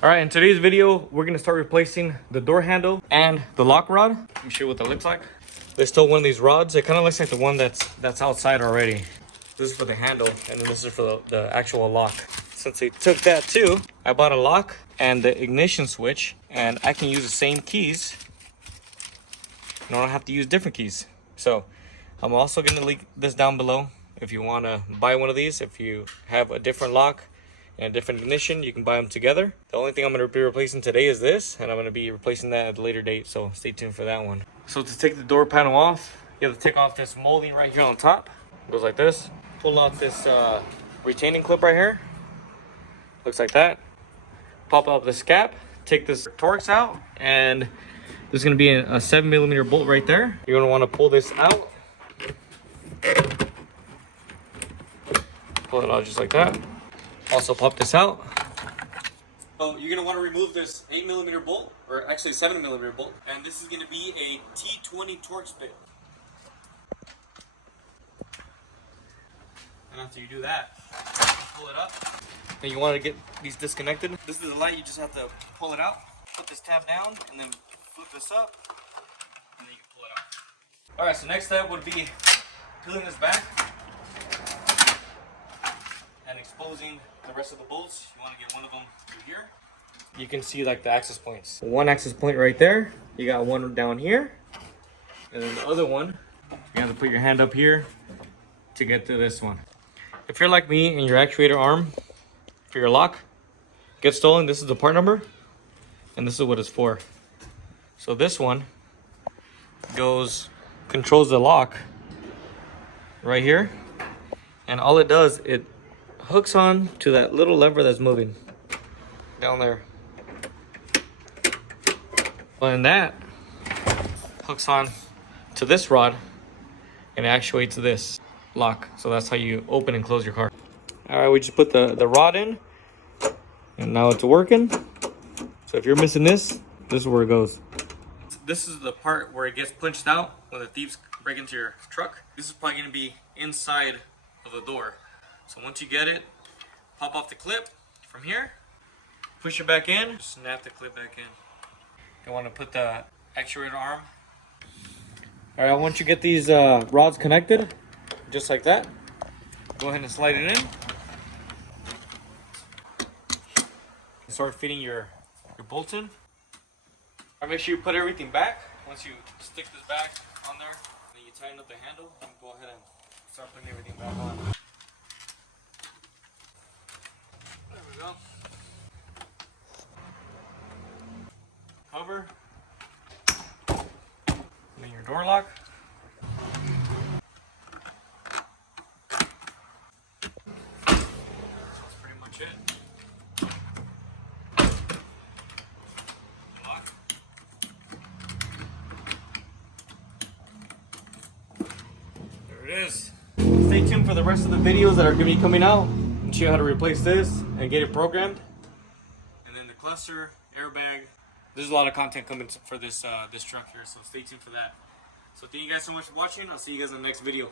All right, in today's video, we're gonna start replacing the door handle and the lock rod. Let me show you what that looks like. There's still one of these rods. It kind of looks like the one that's outside already. This is for the handle, and then this is for the actual lock. Since they took that too, I bought a lock and the ignition switch, and I can use the same keys. I don't have to use different keys. So I'm also gonna link this down below. If you wanna buy one of these, if you have a different lock and a different ignition, you can buy them together. The only thing I'm going to be replacing today is this, and I'm going to be replacing that at a later date, so stay tuned for that one. So to take the door panel off, you have to take off this molding right here on top. It goes like this. Pull out this retaining clip right here. Looks like that. Pop out this cap, take this Torx out, and there's going to be a 7mm bolt right there. You're going to want to pull this out. Pull it out just like that. Also pop this out. So you're gonna want to remove this 8mm bolt, or actually 7mm bolt, and this is gonna be a T20 Torx bit. And after you do that, pull it up. And you want to get these disconnected. This is the light. You just have to pull it out. Put this tab down, and then flip this up, and then you can pull it out. All right. So next step would be peeling this back and exposing the rest of the bolts. You want to get one of them through here. You can see like the access points. One access point right there. You got one down here. And then the other one, you have to put your hand up here to get to this one. If you're like me and your actuator arm for your lock gets stolen, this is the part number. And this is what it's for. So this one controls the lock right here. And all it does, it hooks on to that little lever that's moving down there. And that hooks on to this rod and actuates this lock. So that's how you open and close your car. All right, we just put the rod in, and now it's working. So if you're missing this, this is where it goes. This is the part where it gets punched out when the thieves break into your truck. This is probably gonna be inside of the door. So once you get it, pop off the clip from here, push it back in, snap the clip back in. You want to put the actuator arm. All right, once you get these rods connected, just like that, go ahead and slide it in. Start fitting your bolts in. All right, make sure you put everything back. Once you stick this back on there, then you tighten up the handle, and go ahead and start putting everything back on. There we go. Cover. And then your door lock. That's pretty much it. Lock. There it is. Stay tuned for the rest of the videos that are going to be coming out. And show you how to replace this and get it programmed. And then the cluster, airbag. There's a lot of content coming for this truck here, so stay tuned for that. So thank you guys so much for watching. I'll see you guys in the next video.